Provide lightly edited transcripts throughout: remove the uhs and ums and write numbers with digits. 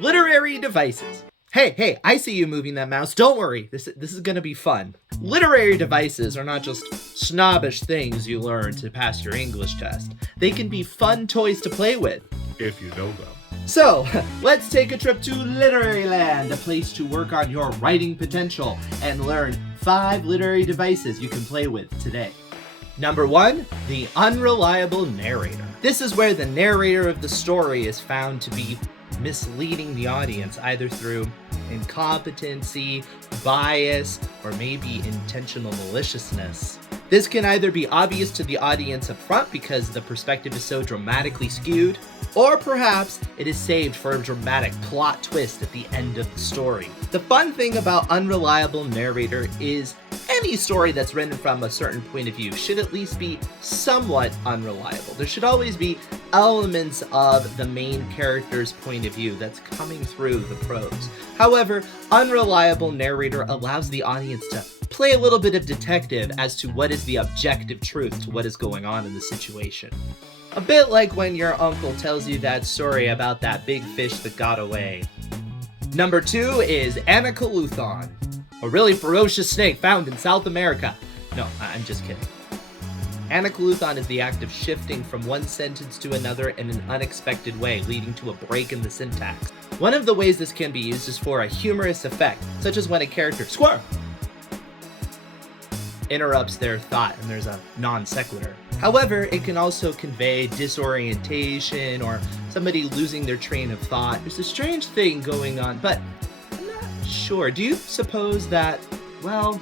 Literary devices. Hey, I see you moving that mouse. Don't worry, this is gonna be fun. Literary devices are not just snobbish things you learn to pass your English test. They can be fun toys to play with, if you know them. So, let's take a trip to Literary Land, a place to work on your writing potential and learn 5 literary devices you can play with today. Number 1, the Unreliable Narrator. This is where the narrator of the story is found to be misleading the audience either through incompetency, bias, or maybe intentional maliciousness. This can either be obvious to the audience up front because the perspective is so dramatically skewed, or perhaps it is saved for a dramatic plot twist at the end of the story. The fun thing about Unreliable Narrator is any story that's written from a certain point of view should at least be somewhat unreliable. There should always be elements of the main character's point of view that's coming through the prose. However, Unreliable Narrator allows the audience to play a little bit of detective as to what is the objective truth to what is going on in the situation. A bit like when your uncle tells you that story about that big fish that got away. Number 2 is Anacoluthon, a really ferocious snake found in South America. No, I'm just kidding. Anacoluthon is the act of shifting from one sentence to another in an unexpected way, leading to a break in the syntax. One of the ways this can be used is for a humorous effect, such as when a character, squirm, interrupts their thought and there's a non sequitur. However, it can also convey disorientation or somebody losing their train of thought. There's a strange thing going on, but I'm not sure. Do you suppose that, well,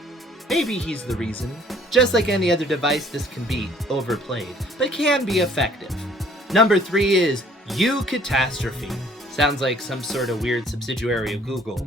maybe he's the reason? Just like any other device, this can be overplayed, but can be effective. Number 3 is Eucatasrophe. Sounds like some sort of weird subsidiary of Google.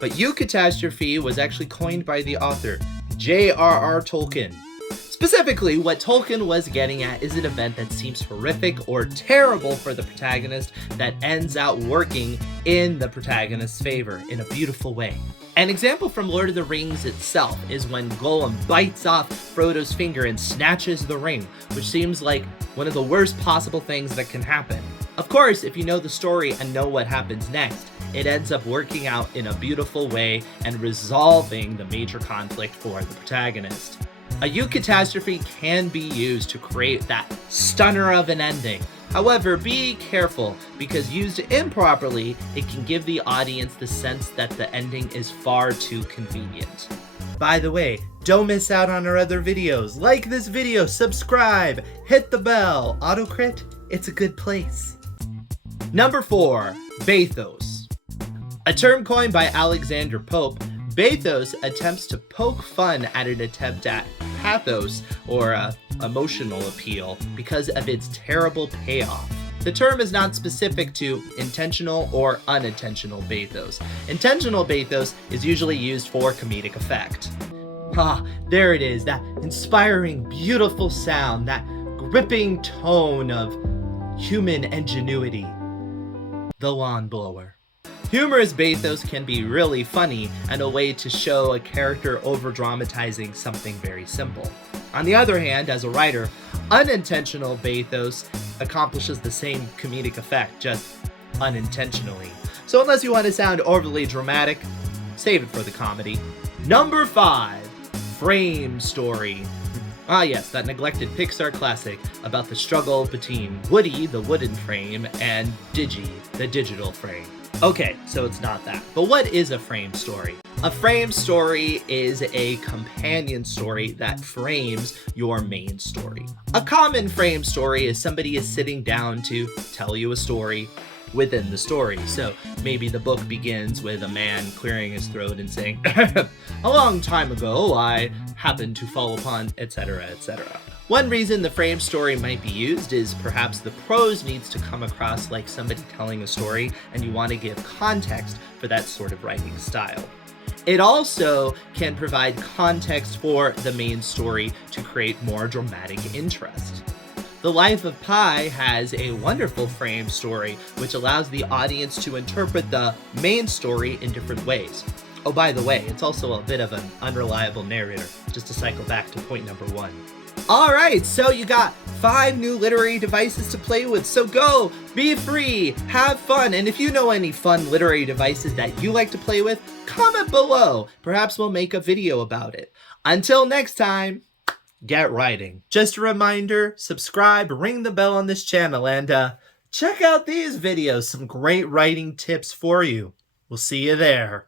But Eucatasrophe was actually coined by the author, J.R.R. Tolkien. Specifically, what Tolkien was getting at is an event that seems horrific or terrible for the protagonist that ends out working in the protagonist's favor in a beautiful way. An example from Lord of the Rings itself is when Gollum bites off Frodo's finger and snatches the ring, which seems like one of the worst possible things that can happen. Of course, if you know the story and know what happens next, it ends up working out in a beautiful way and resolving the major conflict for the protagonist. A Eucatastrophe can be used to create that stunner of an ending. However, be careful, because used improperly, it can give the audience the sense that the ending is far too convenient. By the way, don't miss out on our other videos. Like this video, subscribe, hit the bell. Autocrit, it's a good place. Number 4, Bathos. A term coined by Alexander Pope, Bathos attempts to poke fun at an attempt at pathos, or emotional appeal, because of its terrible payoff. The term is not specific to intentional or unintentional bathos. Intentional bathos is usually used for comedic effect. There it is, that inspiring, beautiful sound, that gripping tone of human ingenuity. The lawn blower. Humorous bathos can be really funny and a way to show a character over-dramatizing something very simple. On the other hand, as a writer, unintentional bathos accomplishes the same comedic effect, just unintentionally. So unless you want to sound overly dramatic, save it for the comedy. Number 5, frame story. Yes, that neglected Pixar classic about the struggle between Woody, the wooden frame, and Digi, the digital frame. Okay, so it's not that. But what is a frame story? A frame story is a companion story that frames your main story. A common frame story is somebody is sitting down to tell you a story within the story. So maybe the book begins with a man clearing his throat and saying, a long time ago, I happened to fall upon, etc., etc. One reason the frame story might be used is perhaps the prose needs to come across like somebody telling a story, and you want to give context for that sort of writing style. It also can provide context for the main story to create more dramatic interest. The Life of Pi has a wonderful frame story, which allows the audience to interpret the main story in different ways. Oh, by the way, it's also a bit of an unreliable narrator, just to cycle back to point number 1. All right, so you got 5 new literary devices to play with, so go, be free, have fun, and if you know any fun literary devices that you like to play with, comment below. Perhaps we'll make a video about it. Until next time, get writing. Just a reminder, subscribe, ring the bell on this channel, and check out these videos, some great writing tips for you. We'll see you there.